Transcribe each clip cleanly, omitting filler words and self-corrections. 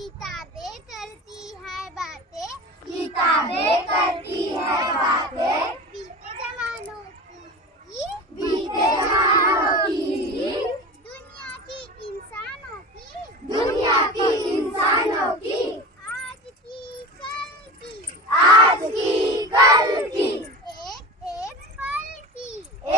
किताबें करती है बातें, किताबें करती है बातें, बीते जमानों की, बीते जमानों की, दुनिया की इंसानों की, दुनिया की इंसानों की, आज की कल की, आज की कल की, एक एक पल की,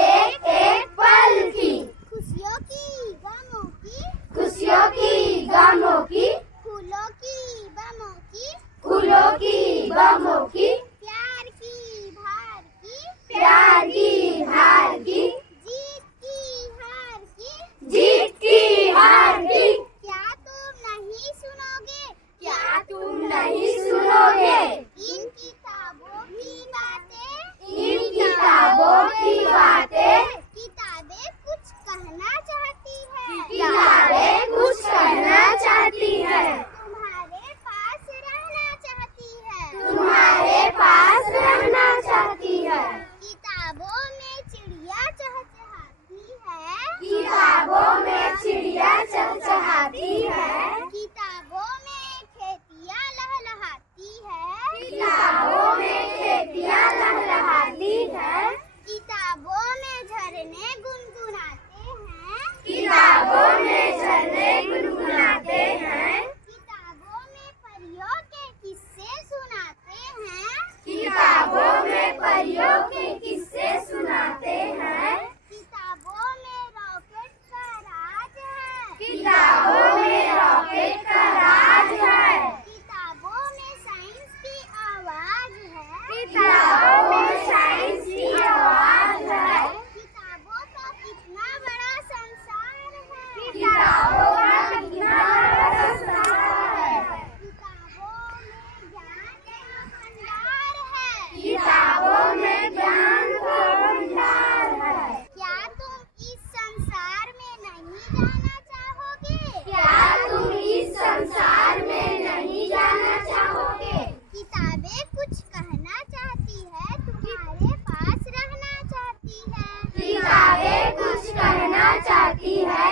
एक एक पल की, खुशियों की गमों की, खुशियों की गमों की, फूलों की बमों की, फूलों की बमों की, प्यार की भार की, प्यार की हार की, जीत की हार की, जीत की हार की, क्या तुम नहीं सुनोगे क्या तुम नहीं सुनोगे इन किताबों की बातें, इन किताबों की बातें, किताबें कुछ कहना चाहती है, किताबें कुछ कहना चाहती है, तुम्हारे पास रहना चाहती है, तुम्हारे पास रहना चाहती है, किताबों में चिड़िया चहचहाती है, किताबों में चिड़िया चहचहाती है, किताबों में खेतियाँ लहलहाती है, किताबों में खेतियाँ लहलहाती है, किताबों में झरने गुनगुनाते हैं, किताबों में झरने गुनगुनाते हैं, किताबों में परियों के किस्से सुनाते हैं, किताबों में परियों के किस्से सुनाते हैं, किताबों में रॉकेट का राज है, किताबों में रॉकेट का राज है, किताबों में साइंस की आवाज है, किताबों में साइंस की आवाज है, किताबों का कितना बड़ा संसार है, किताबों का कितना बड़ा संसार है, किताबों में ज्ञान का भंडार है, किताबों में ज्ञान का भंडार है, क्या तुम इस संसार में नहीं जाना चाहोगे क्या तुम इस संसार में नहीं जाना चाहोगे किताबें कुछ कहना चाहती है, तुम्हारे पास रहना चाहती है, किताबें कुछ कहना चाहती है,